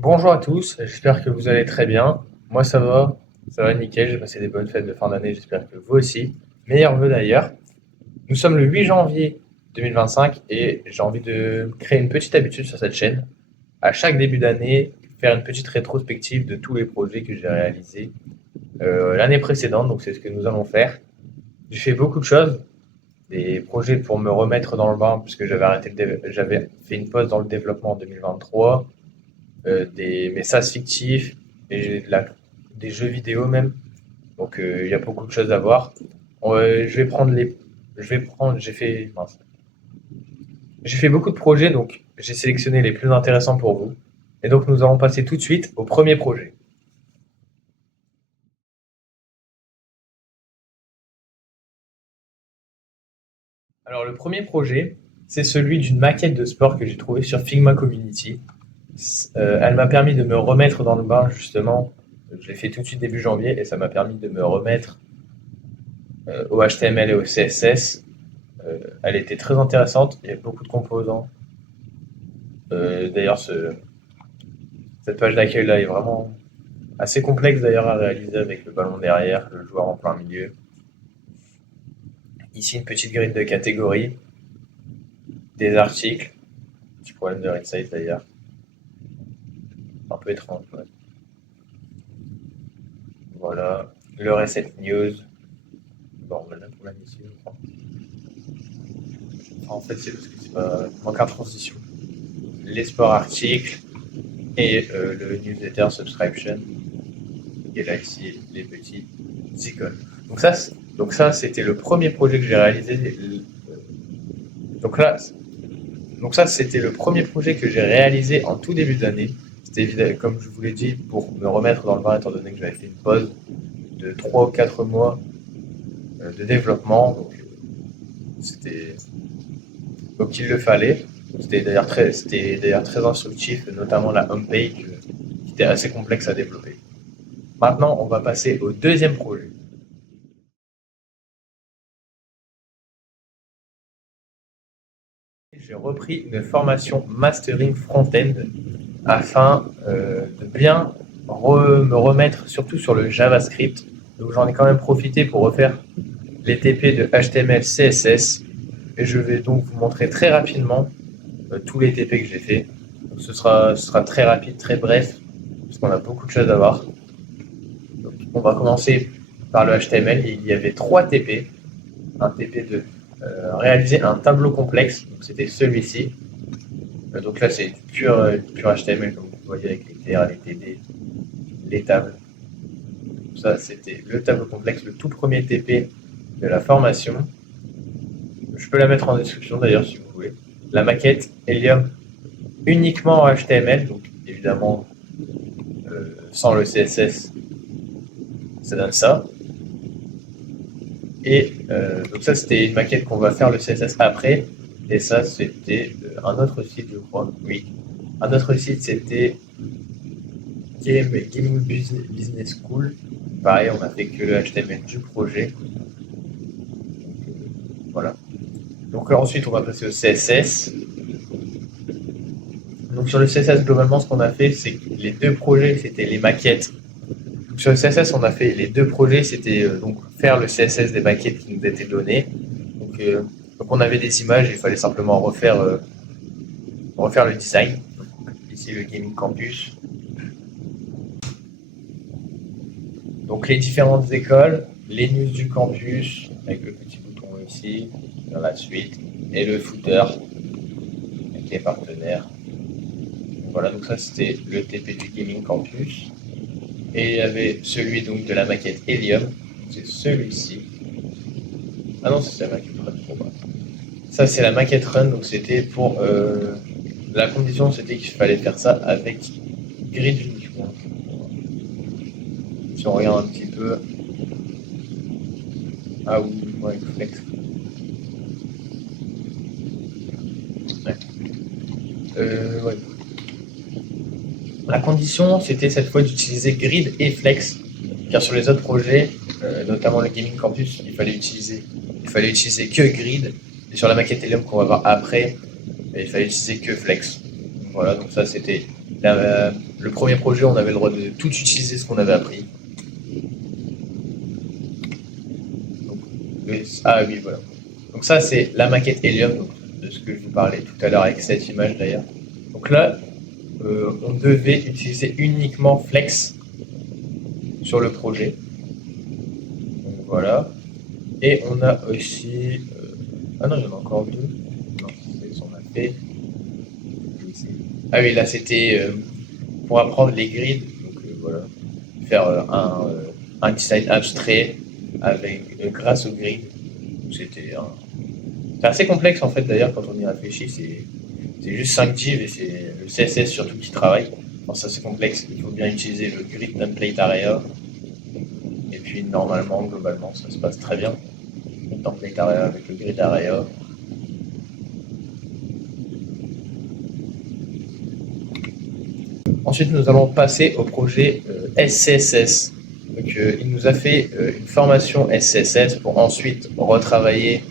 Bonjour à tous, j'espère que vous allez très bien. Moi ça va nickel, j'ai passé des bonnes fêtes de fin d'année, j'espère que vous aussi. Meilleurs vœux d'ailleurs. Nous sommes le 8 janvier 2025 et j'ai envie de créer une petite habitude sur cette chaîne. À chaque début d'année, faire une petite rétrospective de tous les projets que j'ai réalisés l'année précédente, donc c'est ce que nous allons faire. J'ai fait beaucoup de choses, des projets pour me remettre dans le bain puisque j'avais fait une pause dans le développement en 2023, des messages fictifs, et des jeux vidéo même. Donc il y a beaucoup de choses à voir. Je vais prendre les, je vais prendre, j'ai fait beaucoup de projets, donc j'ai sélectionné les plus intéressants pour vous. Et donc nous allons passer tout de suite au premier projet. Alors le premier projet, c'est celui d'une maquette de sport que j'ai trouvée sur Figma Community. Elle m'a permis de me remettre dans le bain justement. Je l'ai fait tout de suite début janvier et ça m'a permis de me remettre au HTML et au CSS. Elle était très intéressante, il y a beaucoup de composants. D'ailleurs, cette page d'accueil là est vraiment assez complexe d'ailleurs à réaliser avec le ballon derrière, le joueur en plein milieu. Ici, une petite grille de catégories, des articles, petit problème de resize d'ailleurs, un peu étrange. Ouais. Voilà, le reset news. Bon, on a un problème ici, je crois. Enfin, en fait, c'est parce que c'est pas. Il manque en transition. Les sports articles et le newsletter subscription. Et là, ici, les petits icônes. Donc ça, c'était le premier projet que j'ai réalisé. Donc là, donc ça, c'était le premier projet que j'ai réalisé en tout début d'année. C'était évidemment, comme je vous l'ai dit, pour me remettre dans le bain, étant donné que j'avais fait une pause de 3 ou 4 mois de développement. Donc il le fallait. C'était d'ailleurs très instructif, notamment la homepage, qui était assez complexe à développer. Maintenant, on va passer au deuxième projet. J'ai repris une formation mastering front-end afin de bien me remettre surtout sur le JavaScript. Donc j'en ai quand même profité pour refaire les TP de HTML, CSS. Et je vais donc vous montrer très rapidement tous les TP que j'ai fait. Donc ce sera très rapide, très bref, parce qu'on a beaucoup de choses à voir. Donc on va commencer par le HTML. Il y avait 3 TP. Un TP de réaliser un tableau complexe, c'était celui-ci. Donc là, c'est pur HTML, comme vous voyez, avec les TR, les TD, les tables. Ça, c'était le tableau complexe, le tout premier TP de la formation. Je peux la mettre en description d'ailleurs si vous voulez. La maquette Helium uniquement en HTML, donc évidemment sans le CSS, ça donne ça. Et donc ça, c'était une maquette qu'on va faire le CSS après. Et ça, c'était un autre site, je crois. Oui. Un autre site, c'était Gaming Business School. Pareil, on a fait que le HTML du projet. Voilà. Donc ensuite, on va passer au CSS. Donc sur le CSS, globalement, ce qu'on a fait, c'est que les deux projets, c'était les maquettes. Donc, sur le CSS, on a fait les deux projets, c'était donc faire le CSS des maquettes qui nous étaient données. Donc on avait des images, il fallait simplement refaire le design. Donc, ici, le Gaming Campus. Donc les différentes écoles, les news du campus, avec le petit bouton ici, dans la suite, et le footer, avec les partenaires. Voilà, donc ça c'était le TP du Gaming Campus. Et il y avait celui donc de la maquette Helium, c'est celui-ci. Ah non, c'est la maquette Run pour moi. Ça c'est la maquette Run, donc c'était pour... la condition c'était qu'il fallait faire ça avec grid uniquement. Si on regarde un petit peu... Ah oui, moi avec Flex. Ouais. La condition, c'était cette fois d'utiliser Grid et Flex, car sur les autres projets, notamment le Gaming Campus, il fallait utiliser que Grid, et sur la maquette Helium qu'on va voir après, il fallait utiliser que Flex. Voilà, donc ça c'était le premier projet, on avait le droit de tout utiliser ce qu'on avait appris. Donc, ah oui, voilà. Donc ça c'est la maquette Helium, donc, de ce que je vous parlais tout à l'heure avec cette image d'ailleurs. Donc là, on devait utiliser uniquement Flex sur le projet. Donc voilà. Et on a aussi... ah non, il y en a encore deux. Non, c'est on a fait. Ah oui, là c'était pour apprendre les grids. Donc voilà. Faire un design abstrait avec, grâce au grid. C'est assez complexe en fait d'ailleurs quand on y réfléchit. C'est juste 5 divs et c'est le CSS surtout qui travaille. Enfin, ça c'est complexe. Il faut bien utiliser le grid template area. Et puis normalement, globalement, ça se passe très bien. Le template area avec le grid area. Ensuite, nous allons passer au projet SCSS. Donc, il nous a fait une formation SCSS pour ensuite retravailler,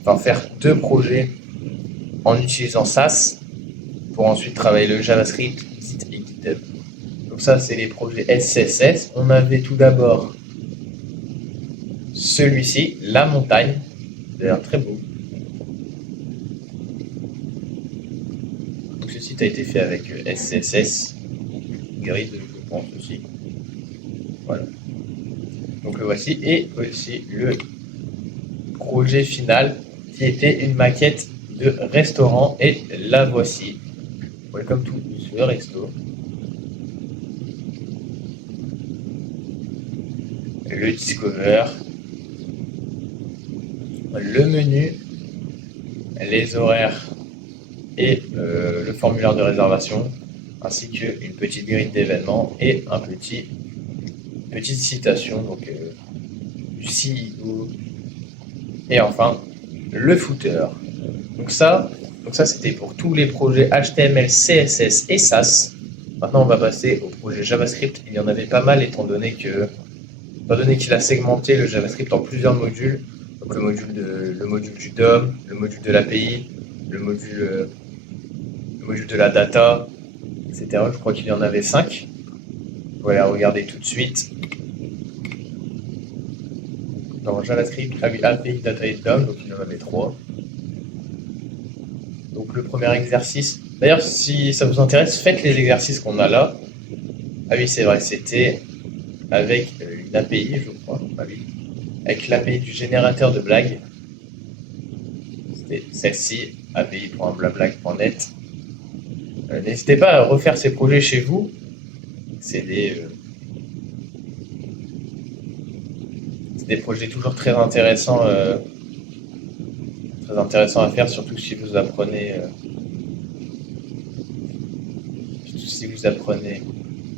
enfin faire deux projets en utilisant SAS pour ensuite travailler le JavaScript, Git et GitHub. Donc ça, c'est les projets SCSS. On avait tout d'abord celui-ci, la montagne, d'ailleurs très beau. Donc ce site a été fait avec SCSS, grid, je pense aussi. Voilà. Donc le voici, et aussi le projet final qui était une maquette de restaurant, et la voici. Welcome to the resto. Le Discover, le menu, les horaires et le formulaire de réservation, ainsi qu'une petite grille d'événements et une petite citation donc, du CEO. Et enfin, le footer. Donc ça c'était pour tous les projets HTML, CSS et SAS. Maintenant, on va passer au projet JavaScript. Il y en avait pas mal étant donné qu'il a segmenté le JavaScript en plusieurs modules. Donc le module du DOM, le module de l'API, le module de la data, etc. Je crois qu'il y en avait 5. On va les regarder tout de suite. Dans JavaScript, API, data et DOM, donc il y en avait 3. Donc le premier exercice. D'ailleurs, si ça vous intéresse, faites les exercices qu'on a là. Ah oui, c'est vrai, c'était avec une API, je crois. Ah oui. Avec l'API du générateur de blagues. C'était celle-ci, api.blablag.net. N'hésitez pas à refaire ces projets chez vous. C'est des projets toujours très intéressants à faire, surtout si vous apprenez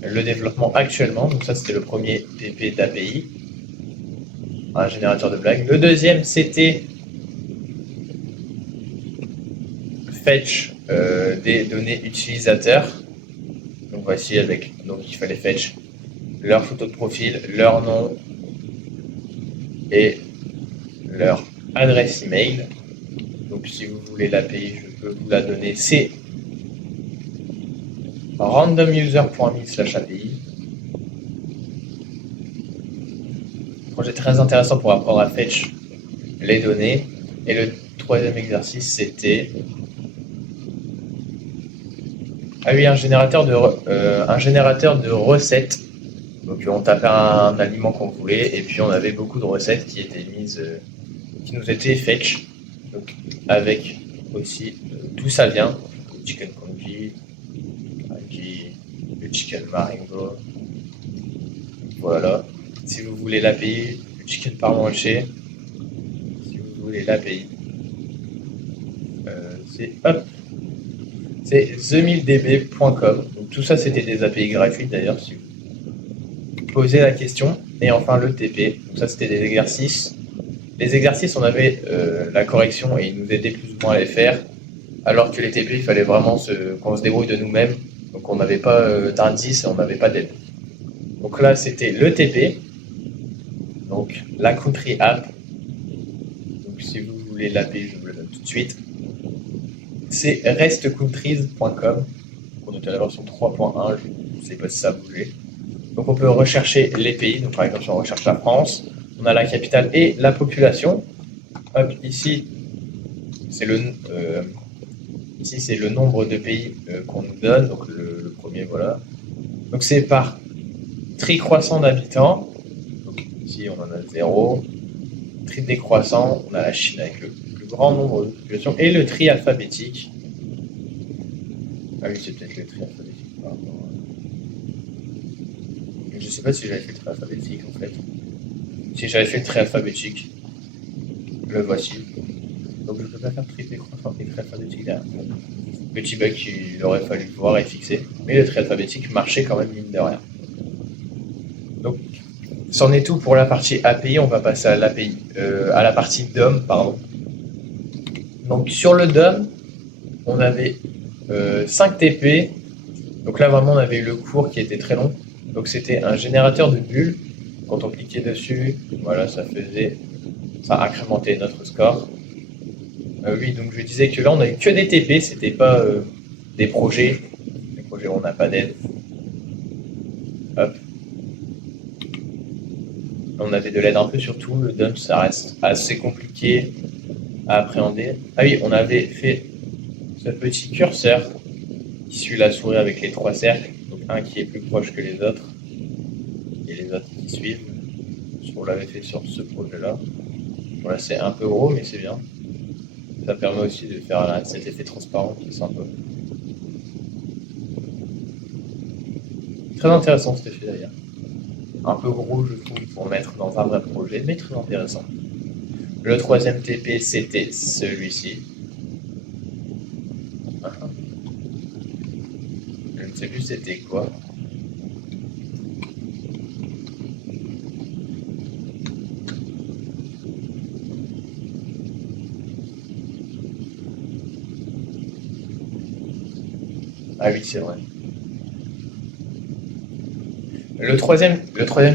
le développement actuellement. Donc ça, c'était le premier PP d'API, un générateur de blagues. Le deuxième, c'était fetch des données utilisateurs. Donc voici donc il fallait fetch leur photo de profil, leur nom et leur adresse email. Donc si vous voulez l'API, je peux vous la donner. C'est randomuser.me/API. Projet très intéressant pour apprendre à fetch les données. Et le troisième exercice, c'était un générateur de recettes. Donc on tapait un aliment qu'on voulait et puis on avait beaucoup de recettes qui nous étaient fetch. Donc avec aussi d'où ça vient, le chicken congee, le chicken maringo. Voilà. Si vous voulez l'API, le chicken parmentier. Si vous voulez l'API, c'est the1000db.com. Donc tout ça c'était des API gratuites d'ailleurs si vous posez la question. Et enfin le TP. Donc ça c'était des exercices. Les exercices, on avait la correction et ils nous aidaient plus ou moins à les faire, alors que les TP, il fallait vraiment qu'on se débrouille de nous-mêmes. Donc on n'avait pas d'indice et on n'avait pas d'aide. Donc là, c'était le TP, donc la country app. Donc si vous voulez l'API, je vous le donne tout de suite. C'est restcountries.com. On était à la version 3.1, je ne sais pas si ça a bougé. Donc on peut rechercher les pays, donc par exemple si on recherche la France, on a la capitale et la population. Hop, ici c'est le nombre de pays qu'on nous donne, donc le premier voilà. Donc c'est par tri croissant d'habitants, donc ici on en a 0, tri décroissant, on a la Chine avec le plus grand nombre de population, et le tri alphabétique. Ah oui, c'est peut-être le tri alphabétique par rapport à... Je sais pas si j'avais fait le trait alphabétique en fait. Si j'avais fait le trait alphabétique, le voici. Donc je ne peux pas faire tri décroissant et trait alphabétique derrière. Petit bug qu'il aurait fallu voir et fixer. Mais le trait alphabétique marchait quand même mine de rien. Donc c'en est tout pour la partie API, on va passer à l'API, à la partie DOM, pardon. Donc sur le DOM, on avait 5 TP. Donc là vraiment on avait eu le cours qui était très long. Donc c'était un générateur de bulles. Quand on cliquait dessus, voilà, ça incrémentait notre score. Oui, donc je disais que là on a eu que des TP, c'était pas des projets. Des projets où on n'a pas d'aide. Hop. On avait de l'aide un peu sur tout. Le dump, ça reste assez compliqué à appréhender. Ah oui, on avait fait ce petit curseur qui suit la souris avec les 3 cercles. Donc un qui est plus proche que les autres et les autres qui suivent. On l'avait fait sur ce projet-là. Voilà, c'est un peu gros, mais c'est bien. Ça permet aussi de faire cet effet transparent qui est sympa. Très intéressant cet effet d'ailleurs. Un peu gros, je trouve, pour mettre dans un vrai projet, mais très intéressant. Le troisième TP, c'était celui-ci. Je ne sais plus c'était quoi. Ah oui, c'est vrai. Le troisième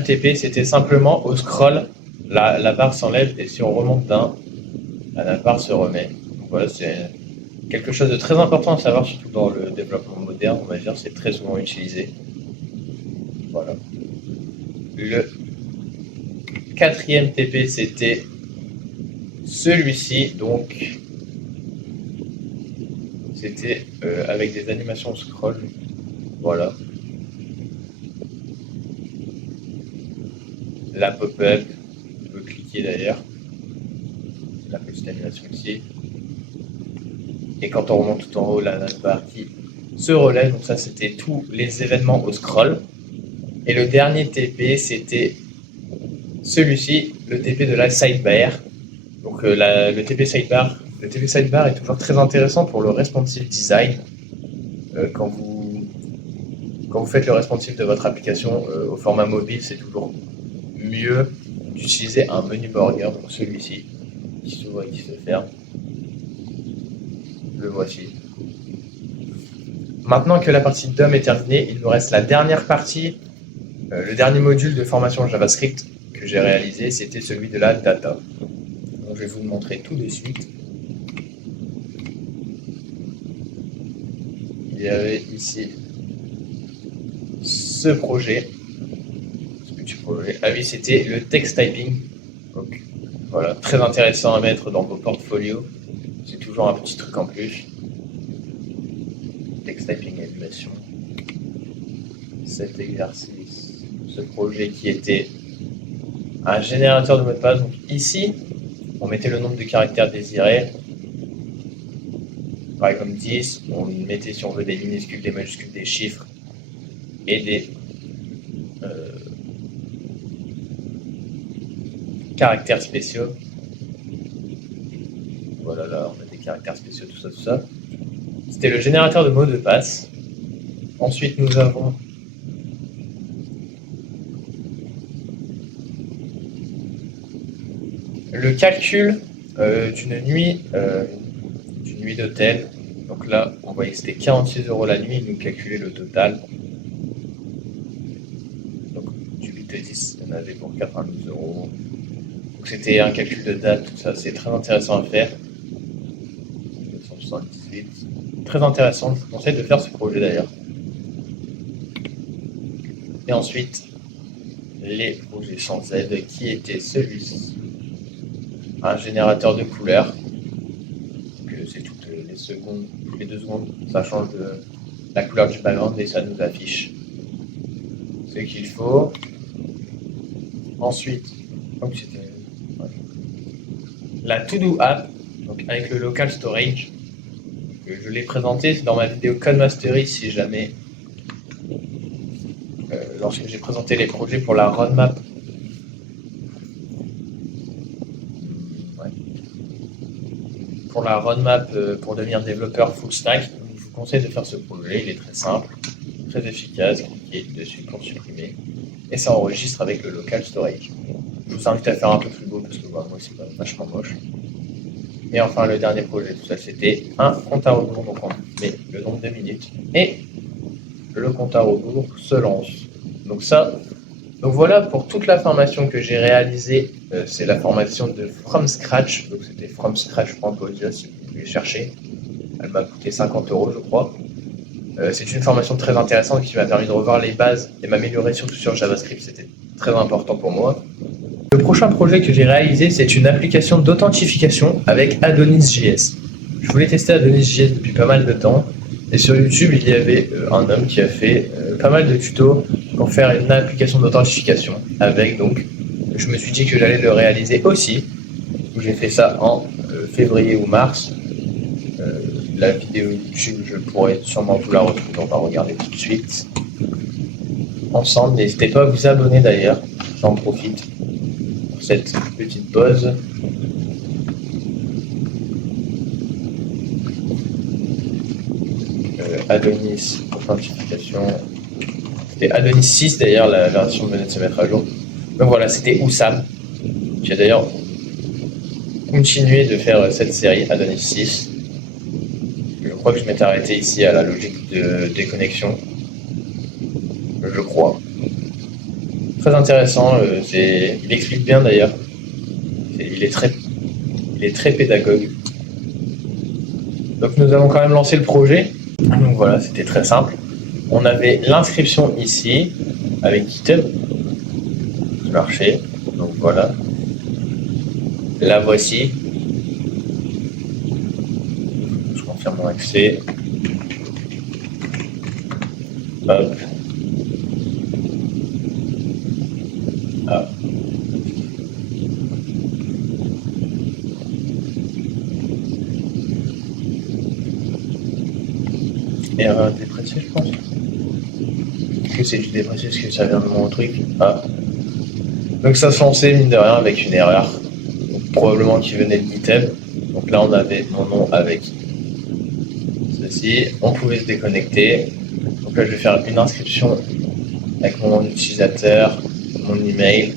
TP, c'était simplement au scroll, la barre s'enlève et si on remonte d'un, la barre se remet. Donc voilà, c'est quelque chose de très important à savoir, surtout dans le développement moderne, on va dire, c'est très souvent utilisé. Voilà. Le quatrième TP, c'était celui-ci, donc c'était avec des animations scroll. Voilà. La pop-up, on peut cliquer d'ailleurs, la petite animation ici. Et quand on remonte tout en haut, la barre qui se relève, donc ça c'était tous les événements au scroll. Et le dernier TP, c'était celui-ci, le TP de la sidebar. Donc le TP sidebar est toujours très intéressant pour le responsive design. Quand vous faites le responsive de votre application au format mobile, c'est toujours mieux d'utiliser un menu burger, donc celui-ci, qui s'ouvre et qui se ferme. Le voici. Maintenant que la partie DOM est terminée, il nous reste la dernière partie, le dernier module de formation JavaScript que j'ai réalisé, c'était celui de la data. Donc, je vais vous le montrer tout de suite. Il y avait ici ce projet. Ce petit projet. Ah oui, c'était le text typing. Donc voilà, très intéressant à mettre dans vos portfolios. C'est toujours un petit truc en plus. Text typing animation. Cet exercice, ce projet qui était un générateur de mot de passe. Donc ici, on mettait le nombre de caractères désirés. Par exemple 10, on mettait si on veut des minuscules, des majuscules, des chiffres et des caractères spéciaux. Voilà, là on a des caractères spéciaux, tout ça. C'était le générateur de mots de passe. Ensuite, nous avons le calcul d'une nuit d'hôtel. Donc là, on voyait que c'était 46 € la nuit, il nous calculait le total. Donc du 8 et 10, on avait pour 92 €. Donc c'était un calcul de date, tout ça, c'est très intéressant à faire. 278. Très intéressant, je vous conseille de faire ce projet d'ailleurs. Et ensuite, les projets sans Z qui était celui-ci. Un générateur de couleurs. C'est toutes les secondes, toutes les 2 secondes, ça change de la couleur du background et ça nous affiche ce qu'il faut. Ensuite, la To-Do app, donc avec le local storage. Je l'ai présenté dans ma vidéo Code Mastery si jamais, lorsque j'ai présenté les projets pour la roadmap. Pour la roadmap pour devenir développeur full stack, je vous conseille de faire ce projet, il est très simple, très efficace, cliquez dessus pour supprimer, et ça enregistre avec le local storage. Je vous invite à faire un peu plus beau parce que moi c'est vachement moche. Et enfin le dernier projet, tout ça c'était un compte à rebours, donc on met le nombre de minutes, et le compte à rebours se lance. Donc voilà pour toute la formation que j'ai réalisée, c'est la formation de From Scratch, donc c'était fromscratch.podia si vous voulez chercher. Elle m'a coûté 50 € je crois. C'est une formation très intéressante qui m'a permis de revoir les bases et m'améliorer surtout sur JavaScript, c'était très important pour moi. Le prochain projet que j'ai réalisé, c'est une application d'authentification avec Adonis.js. Je voulais tester Adonis.js depuis pas mal de temps. Et sur YouTube, il y avait un homme qui a fait pas mal de tutos pour faire une application d'authentification avec. Donc, je me suis dit que j'allais le réaliser aussi. J'ai fait ça en février ou mars. La vidéo YouTube, je pourrais sûrement vous la retrouver. On va regarder tout de suite ensemble. N'hésitez pas à vous abonner d'ailleurs. J'en profite pour cette petite pause. Adonis authentification. C'était Adonis 6 d'ailleurs, la version venait de se mettre à jour. Donc voilà, c'était Oussam qui a d'ailleurs continué de faire cette série Adonis 6. Je crois que je m'étais arrêté ici à la logique de déconnexion. Je crois. Très intéressant, il explique bien d'ailleurs. Il est très pédagogue. Donc nous avons quand même lancé le projet. Donc voilà, c'était très simple. On avait l'inscription ici avec GitHub qui marchait. Donc voilà. La voici. Je confirme mon accès. Hop. Ah. Erreur dépréciée, je pense. Est-ce que c'est du déprécié? Est-ce que ça vient de mon truc? Ah. Donc ça se lançait mine de rien avec une erreur. Donc, probablement qui venait de GitHub. Donc là on avait mon nom avec ceci. On pouvait se déconnecter. Donc là je vais faire une inscription avec mon nom d'utilisateur, mon email,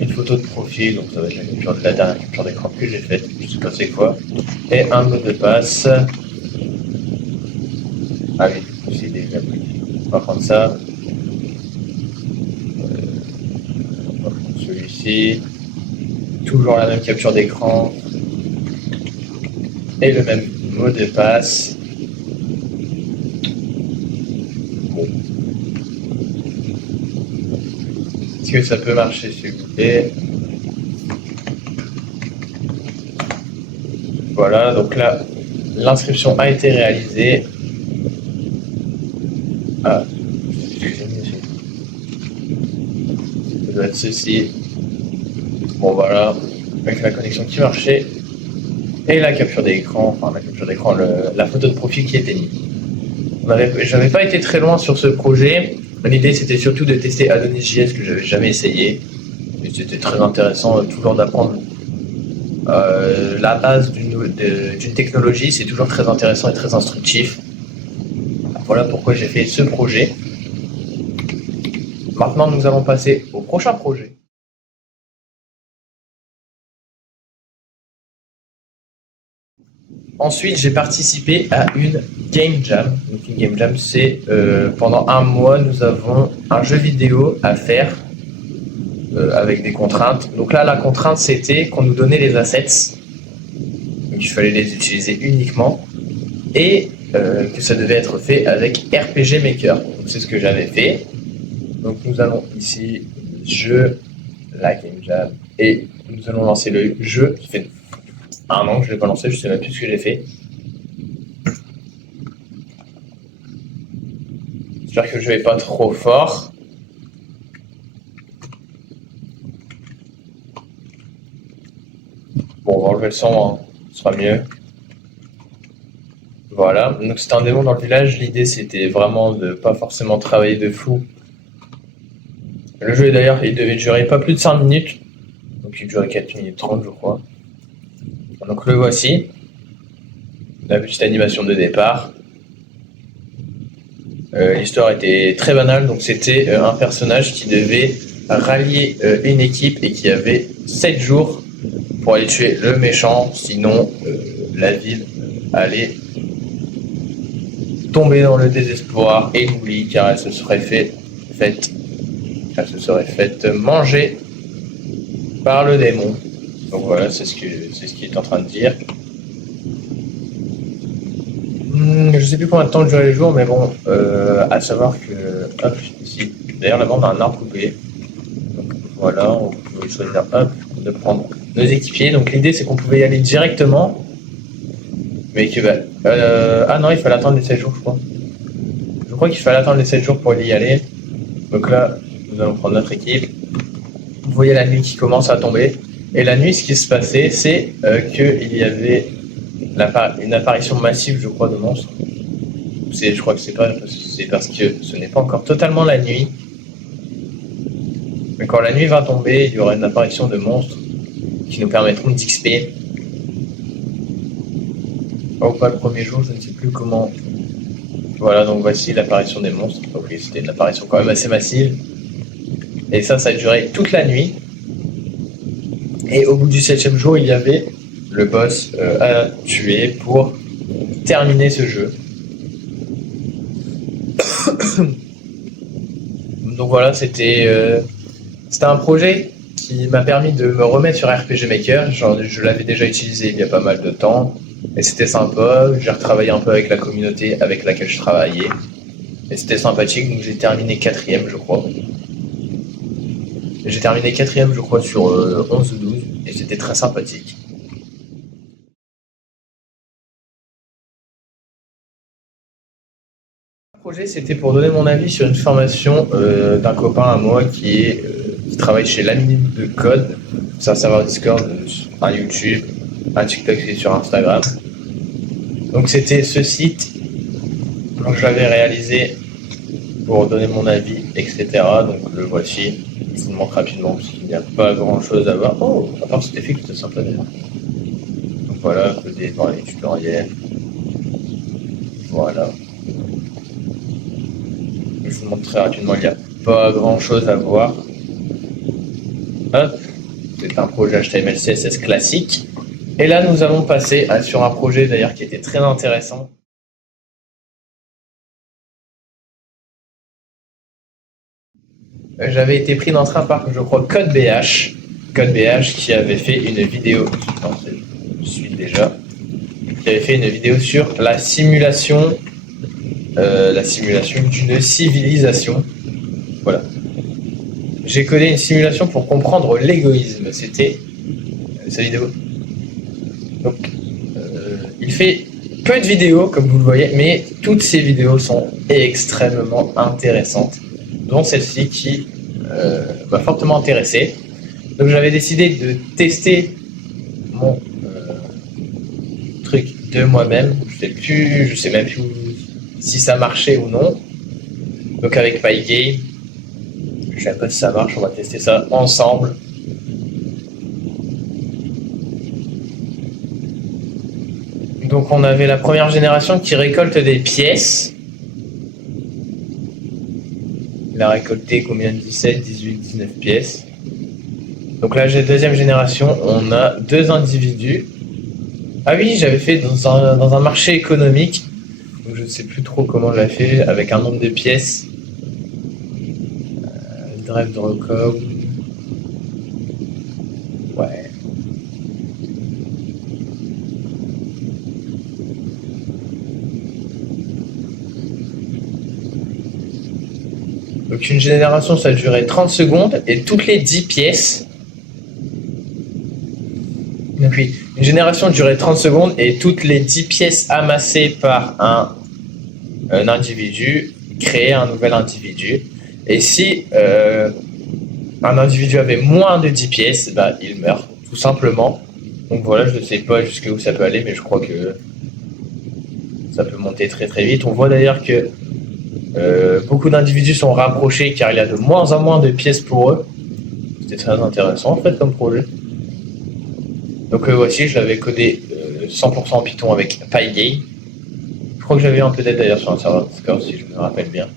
une photo de profil, donc ça va être la dernière capture d'écran que j'ai faite, je sais pas c'est quoi, et un mot de passe. Ah oui, c'est déjà pris. On va prendre ça. On va prendre celui-ci. Toujours la même capture d'écran. Et le même mot de passe. Bon. Est-ce que ça peut marcher s'il vous plaît? Voilà, donc là, l'inscription a été réalisée. Ah, ça doit être ceci. Bon voilà, avec la connexion qui marchait et la capture d'écran, la photo de profil qui était mise. J'avais pas été très loin sur ce projet. L'idée c'était surtout de tester Adonis.js que j'avais jamais essayé. Et c'était très intéressant toujours d'apprendre la base d'une technologie, c'est toujours très intéressant et très instructif. Voilà pourquoi j'ai fait ce projet. Maintenant, nous allons passer au prochain projet. Ensuite, j'ai participé à une Game Jam. Donc, une Game Jam, c'est pendant un mois, nous avons un jeu vidéo à faire avec des contraintes. Donc là, la contrainte, c'était qu'on nous donnait les assets. Donc, il fallait les utiliser uniquement. Et que ça devait être fait avec RPG Maker. C'est ce que j'avais fait. Donc nous allons ici, jeu, la game jam, et nous allons lancer le jeu qui fait un an que je ne l'ai pas lancé, je ne sais même plus ce que j'ai fait. J'espère que le jeu n'est pas trop fort. Bon, on va enlever le son, hein. Ce sera mieux. Voilà, donc c'était un démon dans le village. L'idée c'était vraiment de pas forcément travailler de fou. Le jeu d'ailleurs, il devait durer pas plus de 5 minutes. Donc il durait 4 minutes 30 je crois. Donc le voici. La petite animation de départ. L'histoire était très banale, donc c'était un personnage qui devait rallier une équipe et qui avait 7 jours pour aller tuer le méchant, sinon la ville allait tomber dans le désespoir et l'oubli car elle se serait faite manger par le démon. Donc voilà, c'est ce qu'il est en train de dire. Je sais plus combien de temps durait les jours, mais bon, à savoir que, hop, ici, d'ailleurs là-bas on a un arbre coupé. Donc voilà, on pouvait choisir, hop, de prendre nos équipiers. Donc l'idée c'est qu'on pouvait y aller directement, mais que ah non, il fallait attendre les 7 jours, je crois. Je crois qu'il fallait attendre les 7 jours pour y aller. Donc là, nous allons prendre notre équipe. Vous voyez la nuit qui commence à tomber. Et la nuit, ce qui se passait, c'est qu'il y avait une apparition massive, je crois, de monstres. Je crois que c'est parce que ce n'est pas encore totalement la nuit. Mais quand la nuit va tomber, il y aura une apparition de monstres qui nous permettront d'XP. Oh, pas le premier jour, je ne sais plus comment. Voilà, donc voici l'apparition des monstres. Donc oui, c'était une apparition quand même assez massive. Et ça a duré toute la nuit. Et au bout du 7e jour, il y avait le boss à tuer pour terminer ce jeu. Donc voilà, c'était un projet qui m'a permis de me remettre sur RPG Maker. Je l'avais déjà utilisé il y a pas mal de temps. Et c'était sympa. J'ai retravaillé un peu avec la communauté avec laquelle je travaillais. Et c'était sympathique. Donc j'ai terminé 4e, je crois. J'ai terminé 4e, je crois, sur 11 ou 12. Et c'était très sympathique. Le projet, c'était pour donner mon avis sur une formation d'un copain à moi qui travaille chez l'Ami de Code. C'est un serveur Discord, un YouTube, un TikTok et sur Instagram. Donc c'était ce site. Donc je l'avais réalisé pour donner mon avis, etc. Donc le voici. Je vous le montre rapidement parce qu'il n'y a pas grand chose à voir. Oh, à part cet effet qui était sympa d'ailleurs. Donc voilà, coder dans les tutoriels. Voilà. Je vous montre très rapidement, il n'y a pas grand chose à voir. Hop, c'est un projet HTML CSS classique. Et là, nous allons passer sur un projet d'ailleurs qui était très intéressant. J'avais été pris d'entrain par, je crois, CodeBH. CodeBH qui avait fait une vidéo, je suis déjà, qui avait fait une vidéo sur la simulation d'une civilisation. Voilà. J'ai codé une simulation pour comprendre l'égoïsme. C'était sa vidéo. Donc, il fait peu de vidéos, comme vous le voyez, mais toutes ces vidéos sont extrêmement intéressantes, dont celle-ci qui m'a fortement intéressé. Donc, j'avais décidé de tester mon truc de moi-même. Je sais même plus si ça marchait ou non. Donc, avec Pygame, je sais pas si ça marche, on va tester ça ensemble. Donc on avait la première génération qui récolte des pièces. Il a récolté combien? 17, 18, 19 pièces. Donc là, j'ai deuxième génération, on a 2 individus. Ah oui, j'avais fait dans un marché économique. Donc je ne sais plus trop comment j'avais fait, avec un nombre de pièces. Drive de record. Ouais. Donc une génération, ça durait 30 secondes et toutes les 10 pièces. Donc oui, une génération durait 30 secondes et toutes les 10 pièces amassées par un individu créaient un nouvel individu. Et si un individu avait moins de 10 pièces, bah, il meurt, tout simplement. Donc voilà, je ne sais pas jusqu'où ça peut aller, mais je crois que ça peut monter très très vite. On voit d'ailleurs que beaucoup d'individus sont rapprochés car il y a de moins en moins de pièces pour eux. C'était très intéressant en fait comme projet. Donc voici, je l'avais codé 100% en Python avec Pygame. Je crois que j'avais un peu d'aide d'ailleurs sur un serveur Discord si je me rappelle bien.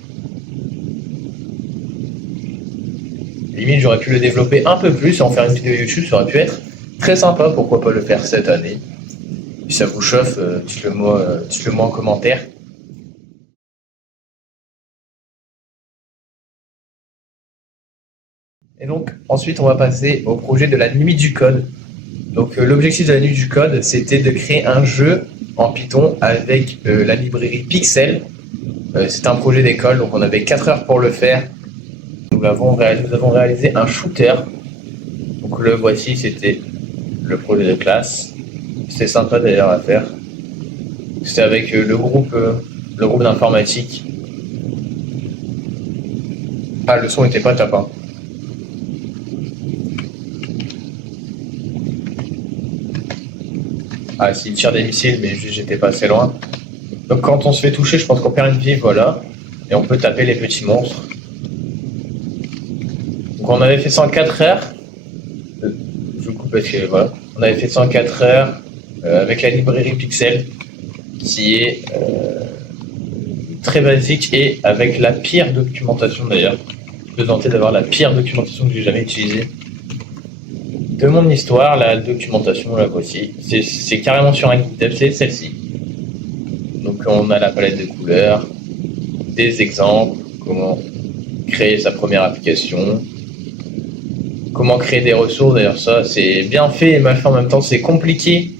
Limite, j'aurais pu le développer un peu plus et en faire une vidéo YouTube, ça aurait pu être très sympa. Pourquoi pas le faire cette année? Si ça vous chauffe, dites-le moi en commentaire. Et donc, ensuite, on va passer au projet de la nuit du code. Donc, l'objectif de la nuit du code, c'était de créer un jeu en Python avec la librairie Pixel. C'était un projet d'école, donc on avait 4 heures pour le faire. Nous avons réalisé un shooter. Donc, le voici, c'était le projet de classe. C'était sympa d'ailleurs à faire. C'était avec le groupe d'informatique. Ah, le son n'était pas top, hein. Ah, s'il tire des missiles, mais j'étais pas assez loin. Donc quand on se fait toucher, je pense qu'on perd une vie, voilà. Et on peut taper les petits monstres. Donc on avait fait 104 heures. Je vous coupe parce que voilà. On avait fait 104 heures avec la librairie Pixel, qui est très basique et avec la pire documentation d'ailleurs. Je peux tenter d'avoir la pire documentation que j'ai jamais utilisée. De mon histoire, la documentation, la voici. C'est carrément sur un GitHub, c'est celle-ci. Donc on a la palette de couleurs, des exemples, comment créer sa première application, comment créer des ressources. D'ailleurs ça, c'est bien fait et mal fait en même temps, c'est compliqué.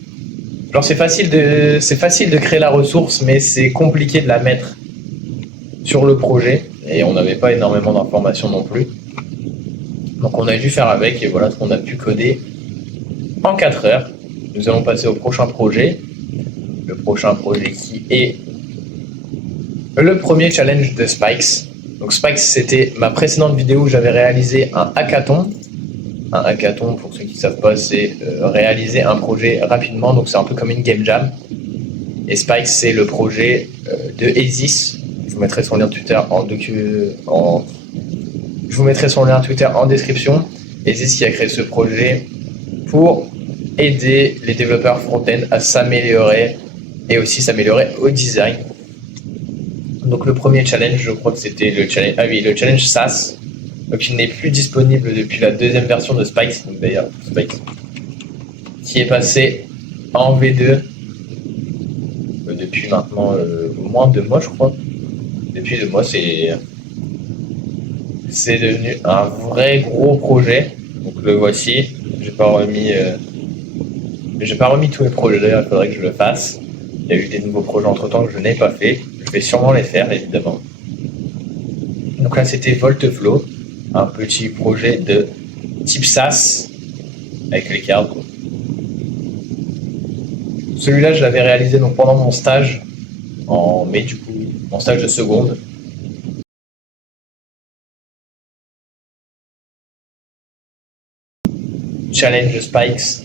Genre c'est facile de créer la ressource, mais c'est compliqué de la mettre sur le projet. Et on n'avait pas énormément d'informations non plus. Donc on a dû faire avec et voilà ce qu'on a pu coder en 4 heures. Nous allons passer au prochain projet. Le prochain projet qui est le premier challenge de Spikes. Donc Spikes, c'était ma précédente vidéo où j'avais réalisé un hackathon. Un hackathon, pour ceux qui ne savent pas, c'est réaliser un projet rapidement. Donc c'est un peu comme une game jam. Et Spikes, c'est le projet de Ezis. Je vous mettrai son lien Twitter Je vous mettrai son lien Twitter en description. Ezis qui a créé ce projet pour aider les développeurs front-end à s'améliorer et aussi s'améliorer au design. Donc le premier challenge, je crois que c'était le challenge SAS, donc il n'est plus disponible depuis la deuxième version de Spikes, donc d'ailleurs Spikes, qui est passé en V2 depuis maintenant moins de 2 mois, je crois. Depuis 2 mois, c'est devenu un vrai gros projet. Donc le voici. J'ai pas remis tous les projets, d'ailleurs il faudrait que je le fasse. Il y a eu des nouveaux projets entre temps que je n'ai pas fait. Je vais sûrement les faire évidemment. Donc là c'était Voltflow, un petit projet de type SAS avec les cartes. Celui-là je l'avais réalisé donc pendant mon stage en mai, du coup mon stage de seconde. Challenge Spikes.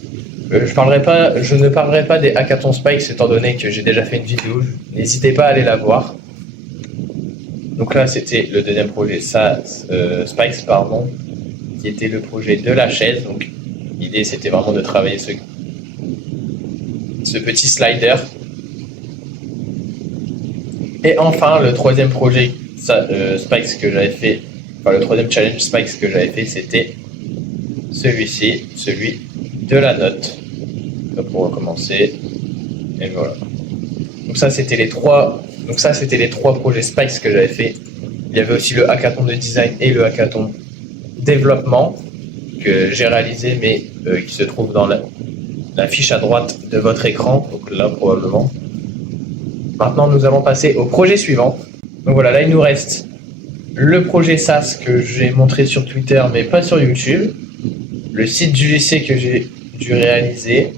Je ne parlerai pas des hackathons Spikes étant donné que j'ai déjà fait une vidéo. N'hésitez pas à aller la voir. Donc là, c'était le deuxième projet Spikes, qui était le projet de la chaise. Donc l'idée, c'était vraiment de travailler ce petit slider. Et enfin, le troisième projet Spikes que j'avais fait, le troisième challenge Spikes que j'avais fait, c'était celui-ci, celui de la note. Donc pour recommencer, et voilà. Donc ça c'était les trois projets Spikes que j'avais fait. Il y avait aussi le hackathon de design et le hackathon développement que j'ai réalisé, mais qui se trouve dans la fiche à droite de votre écran, donc là probablement. Maintenant nous allons passer au projet suivant. Donc voilà, là il nous reste le projet SaaS que j'ai montré sur Twitter mais pas sur YouTube, le site du lycée que j'ai dû réaliser,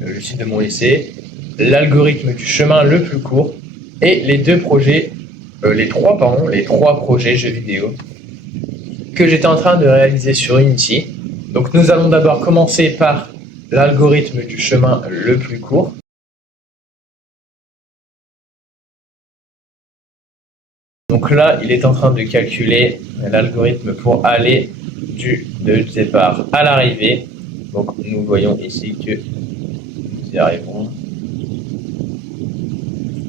le site de mon lycée, l'algorithme du chemin le plus court et les trois projets jeux vidéo que j'étais en train de réaliser sur Unity. Donc nous allons d'abord commencer par l'algorithme du chemin le plus court. Donc là, il est en train de calculer l'algorithme pour aller du départ à l'arrivée. Donc nous voyons ici que nous y arriverons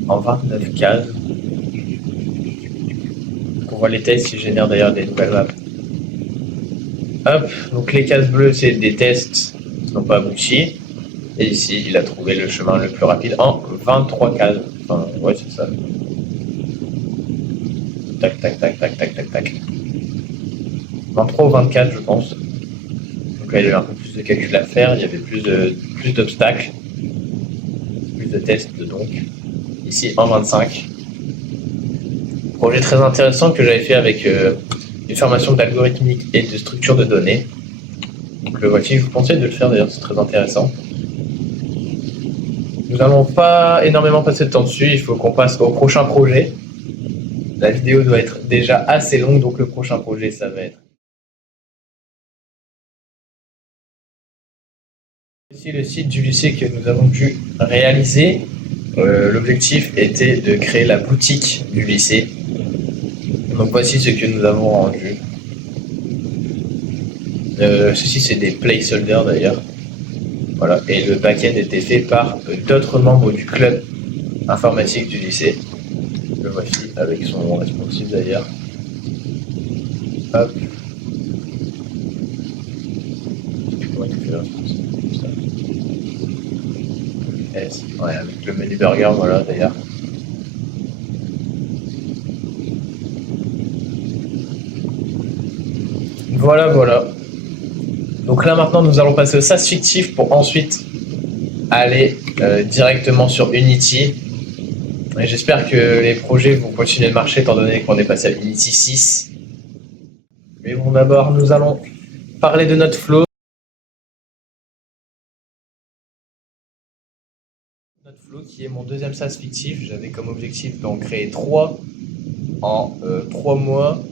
en 29 cases. On voit les tests qui génèrent d'ailleurs des nouvelles maps. Hop, donc les cases bleues, c'est des tests qui n'ont pas abouti. Et ici, il a trouvé le chemin le plus rapide en 23 cases. Enfin, ouais, c'est ça. Tac, tac, tac, tac, tac, tac, tac. 23 ou 24, je pense. Donc là, il y avait un peu plus de calculs à faire. Il y avait plus d'obstacles. Plus de tests, donc. Ici, en 25. Projet très intéressant que j'avais fait avec une formation d'algorithmique et de structure de données. Donc le voici, je vous conseille de le faire d'ailleurs, c'est très intéressant. Nous n'allons pas énormément passer de temps dessus, il faut qu'on passe au prochain projet. La vidéo doit être déjà assez longue, donc le prochain projet, ça va être... Ici le site du lycée que nous avons pu réaliser. L'objectif était de créer la boutique du lycée. Donc voici ce que nous avons rendu. Ceci c'est des placeholders d'ailleurs. Voilà. Et le back-end était fait par d'autres membres du club informatique du lycée. Le voici avec son responsable d'ailleurs. Hop. Je sais plus comment il fait le responsable comme ça. S. Ouais, avec le menu burger, voilà d'ailleurs. Voilà. Donc là maintenant nous allons passer au SaaS fictif pour ensuite aller directement sur Unity. Et j'espère que les projets vont continuer de marcher étant donné qu'on est passé à Unity 6. Mais bon, d'abord nous allons parler de notre flow. Notre flow qui est mon deuxième SaaS fictif. J'avais comme objectif d'en créer 3 en 3 mois.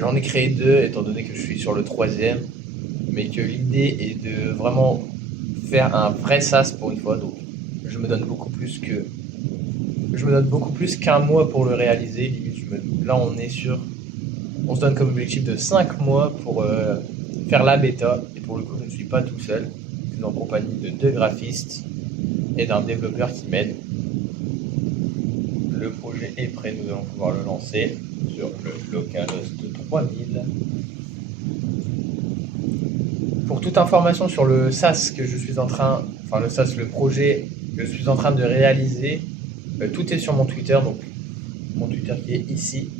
J'en ai créé 2 étant donné que je suis sur le 3e. Mais que l'idée est de vraiment faire un vrai SaaS pour une fois. Donc je me donne beaucoup plus qu'un mois pour le réaliser. Là on se donne comme objectif de 5 mois pour faire la bêta. Et pour le coup je ne suis pas tout seul. Je suis en compagnie de 2 graphistes et d'un développeur qui m'aide. Le projet est prêt, nous allons pouvoir le lancer sur le localhost 3000. Pour toute information sur le SaaS que je suis en train, le projet que je suis en train de réaliser, tout est sur mon Twitter, donc mon Twitter qui est ici.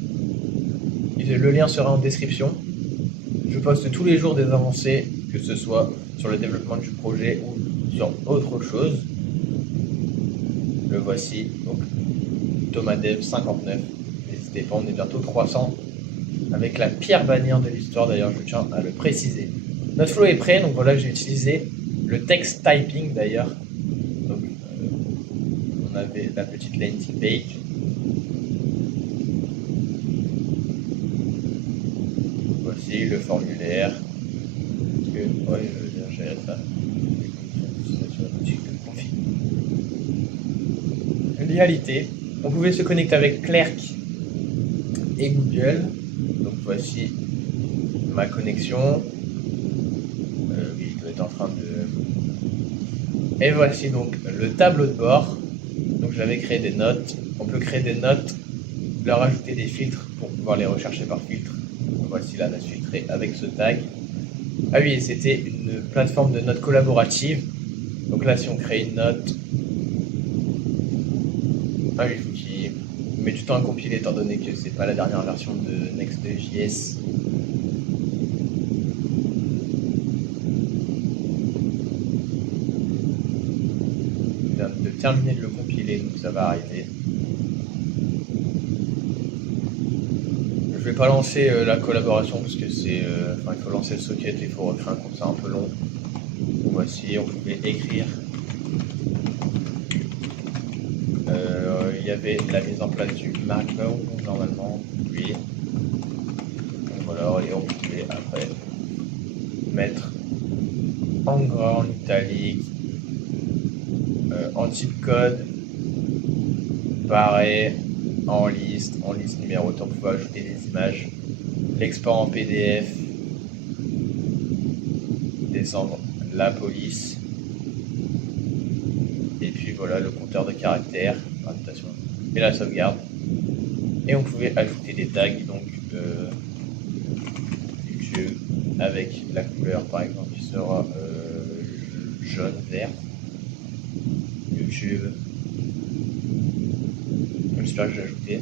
Le lien sera en description. Je poste tous les jours des avancées, que ce soit sur le développement du projet ou sur autre chose. Le voici, donc ThomasDev59. N'hésitez pas, on est bientôt 300. Avec la pire bannière de l'histoire d'ailleurs, je tiens à le préciser. Notre flow est prêt, donc voilà, j'ai utilisé le text typing d'ailleurs. Donc, on avait la petite landing page. Voici le formulaire. Ouais, je veux bien gérer ça. Réalité, on pouvait se connecter avec Clerk et Google. Donc voici ma connexion. Oui, il doit être en train de... Et voici donc le tableau de bord. Donc j'avais créé des notes. On peut créer des notes, leur ajouter des filtres pour pouvoir les rechercher par filtre. Donc voici la note filtrée avec ce tag. Ah oui, c'était une plateforme de notes collaborative. Donc là, si on crée une note... Ah oui, il faut qu'il met du temps à compiler étant donné que c'est pas la dernière version de Next.js. Il vient de terminer de le compiler, donc ça va arriver. Le je vais pas lancer la collaboration parce que c'est. Enfin, il faut lancer le socket et il faut recréer un compte, c'est un peu long. Donc voici, on pouvait écrire. Il y avait la mise en place du Markdown, normalement, oui. Donc voilà, et on pouvait après mettre en grand, en italique, en type code, barré, en liste numéroté, on pouvait ajouter des images, l'export en PDF, descendre la police, et puis voilà le compteur de caractères, annotation, et la sauvegarde. Et on pouvait ajouter des tags, donc YouTube, avec la couleur par exemple qui sera jaune, vert, YouTube. J'espère que j'ai ajouté.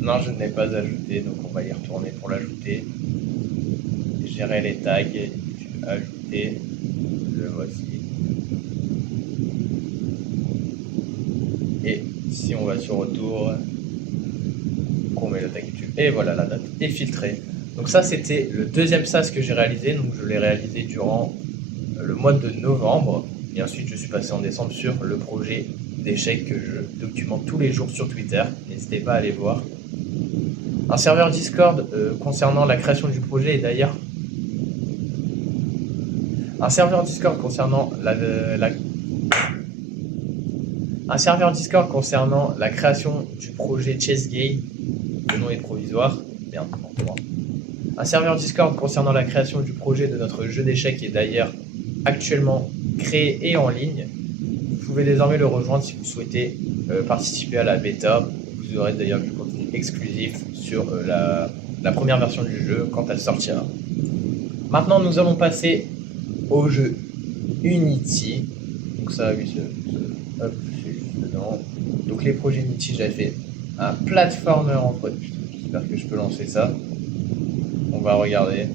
Non, je ne l'ai pas ajouté, donc on va y retourner pour l'ajouter. Gérer les tags, YouTube, ajouter, le voici. Et si on va sur retour, qu'on met le tag YouTube, et voilà, la date est filtrée. Donc ça, c'était le deuxième SaaS que j'ai réalisé. Donc je l'ai réalisé durant le mois de novembre. Et ensuite, je suis passé en décembre sur le projet d'échecs que je documente tous les jours sur Twitter. N'hésitez pas à aller voir. Un serveur Discord concernant la création du projet, et d'ailleurs, un serveur Discord concernant un serveur Discord concernant la création du projet ChessGate, le nom est provisoire, merde, non, un serveur Discord concernant la création du projet de notre jeu d'échecs est d'ailleurs actuellement créé et en ligne. Vous pouvez désormais le rejoindre si vous souhaitez participer à la bêta. Vous aurez d'ailleurs du contenu exclusif sur la première version du jeu quand elle sortira. Maintenant, nous allons passer au jeu Unity. Donc ça, oui, hop, c'est juste dedans. Donc les projets Unity, j'avais fait un platformer en 3D. J'espère que je peux lancer ça. On va regarder.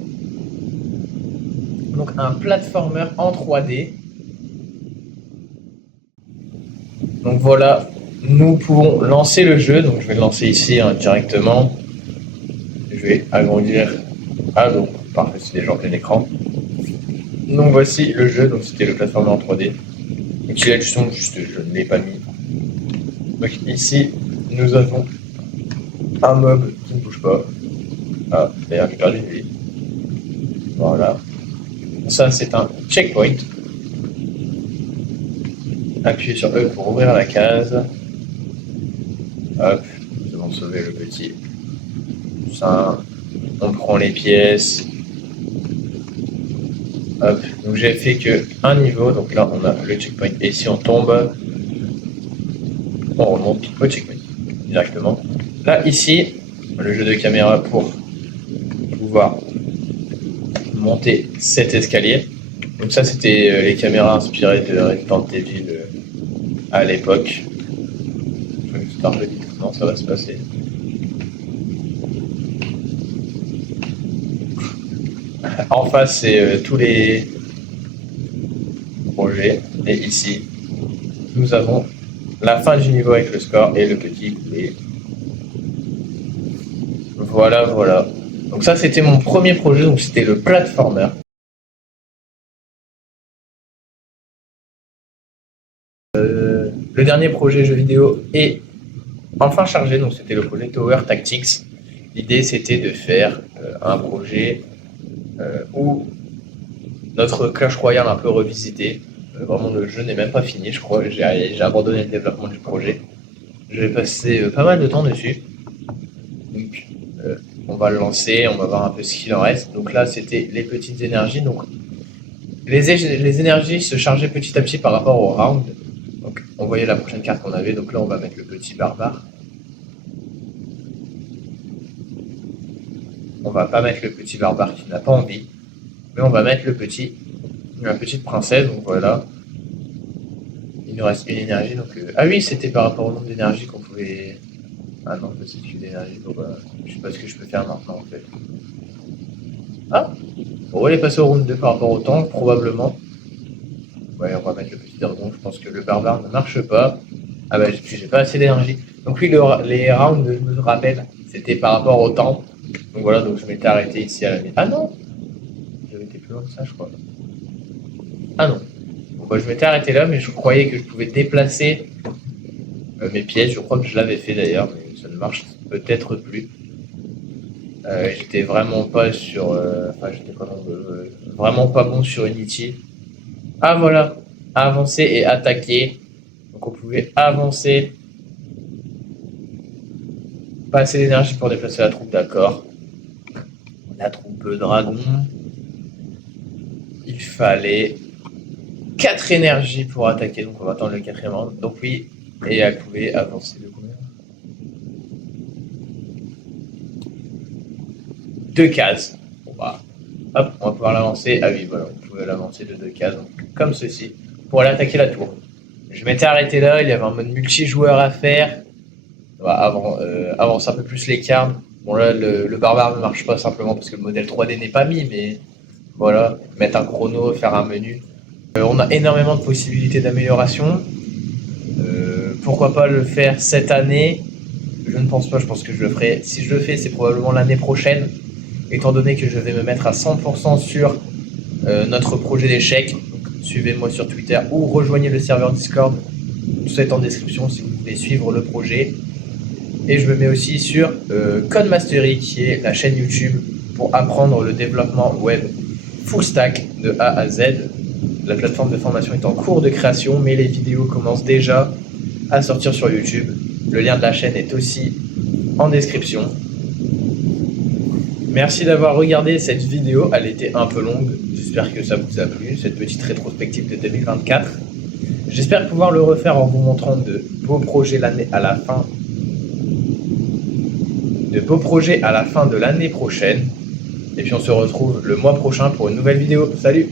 Donc un platformer en 3D. Donc voilà, nous pouvons lancer le jeu. Donc je vais le lancer ici directement. Je vais agrandir. Ah donc parfait, c'est déjà en plein écran. Donc voici le jeu. Donc c'était le platformer en 3D. Utilisation, juste je ne l'ai pas mis. Donc ici nous avons un mob qui ne bouge pas. Ah, d'ailleurs j'ai perdu une vie. Voilà. Ça c'est un checkpoint. Appuyez sur E pour ouvrir la case. Hop, nous allons sauver le petit. Ça, on prend les pièces. Hop, donc j'ai fait que un niveau, donc là on a le checkpoint. Et si on tombe, on remonte au checkpoint directement. Là ici, le jeu de caméra pour pouvoir monter cet escalier. Donc ça c'était les caméras inspirées de Resident Evil à l'époque. Non, ça va se passer. En face, c'est tous les projets. Et ici, nous avons la fin du niveau avec le score et le petit coupé. Voilà, voilà. Donc ça, c'était mon premier projet, donc c'était le platformer. Le dernier projet jeu vidéo est enfin chargé, donc c'était le projet Tower Tactics. L'idée, c'était de faire un projet où notre Clash Royale un peu revisité. Vraiment, le jeu n'est même pas fini, je crois. J'ai abandonné le développement du projet. Je vais passer pas mal de temps dessus. Donc, on va le lancer, on va voir un peu ce qu'il en reste. Donc là, c'était les petites énergies. Donc, les énergies se chargeaient petit à petit par rapport au round. Donc, on voyait la prochaine carte qu'on avait. Donc là, on va mettre le petit barbare. On va pas mettre le petit barbare qui n'a pas envie, mais on va mettre la petite princesse. Donc voilà. Il nous reste une énergie. Donc ah oui, c'était par rapport au nombre d'énergie qu'on pouvait. Ah non, c'est une d'énergie. Donc voilà. Je sais pas ce que je peux faire maintenant en fait. Ah, on va aller passer au round 2 par rapport au temps, probablement. Ouais, on va mettre le petit dragon. Je pense que le barbare ne marche pas. Ah bah j'ai pas assez d'énergie. Donc oui, les rounds, je me rappelle, c'était par rapport au temps. Donc voilà, donc je m'étais arrêté ici à la mi. Ah non, j'avais été plus loin que ça, je crois. Ah non. Bon, bah, je m'étais arrêté là, mais je croyais que je pouvais déplacer mes pièces. Je crois que je l'avais fait d'ailleurs, mais ça ne marche peut-être plus. J'étais vraiment pas sur. Enfin, j'étais pas vraiment pas bon sur Unity. Ah voilà, avancer et attaquer. Donc on pouvait avancer, pas assez d'énergie pour déplacer la troupe, d'accord. La troupe dragon. Il fallait 4 énergies pour attaquer, donc on va attendre le quatrième round. Donc oui, et elle pouvait avancer de combien? 2 cases. Bon bah, hop, on va pouvoir l'avancer. Ah oui, voilà, on pouvait l'avancer de 2 cases, donc, comme ceci, pour aller attaquer la tour. Je m'étais arrêté là, il y avait un mode multijoueur à faire. Avance un peu plus les cartes. Bon là, le barbare ne marche pas simplement parce que le modèle 3D n'est pas mis, mais voilà, mettre un chrono, faire un menu. On a énormément de possibilités d'amélioration. Pourquoi pas le faire cette année? Je ne pense pas, je pense que je le ferai. Si je le fais, c'est probablement l'année prochaine, étant donné que je vais me mettre à 100% sur notre projet d'échec. Suivez-moi sur Twitter ou rejoignez le serveur Discord. Tout est en description si vous voulez suivre le projet. Et je me mets aussi sur Code Mastery, qui est la chaîne YouTube pour apprendre le développement web full stack de A à Z. La plateforme de formation est en cours de création, mais les vidéos commencent déjà à sortir sur YouTube. Le lien de la chaîne est aussi en description. Merci d'avoir regardé cette vidéo, elle était un peu longue, j'espère que ça vous a plu, cette petite rétrospective de 2024. J'espère pouvoir le refaire en vous montrant de beaux projets à la fin de l'année prochaine. Et puis on se retrouve le mois prochain pour une nouvelle vidéo. Salut!